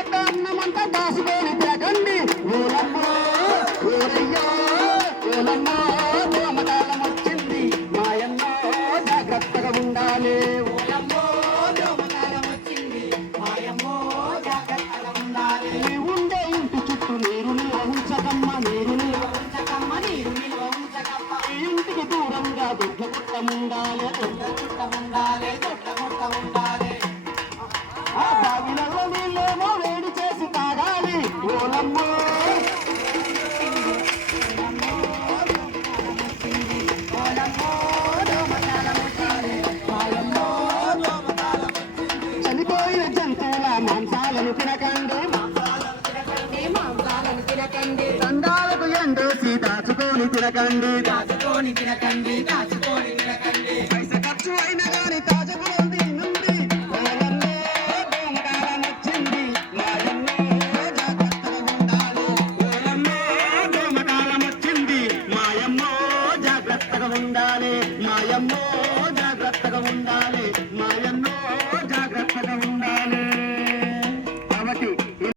అన్నమంతా దాసుకొని తెగండి ఓలమ్మా వచ్చింది. మాయన్న జాగ్రత్తగా ఉండాలి. ఓలమ్మో దోమకాలం వచ్చింది. మాయమ్మో జాగ్రత్తగా ఉండాలి. ఉండే ఇంటి చుట్టూ నీరు నిల్వ మాంసాలను తినకండి. తినకండి మాంసాలను తినకండి. దాచుకొని తినకండి. దాచుకొని తినకండి దాచుకొని తినకండి. పైస ఖర్చు అయిన గాని తాజాగా నుండి ఉండాలి. మాయమ్మో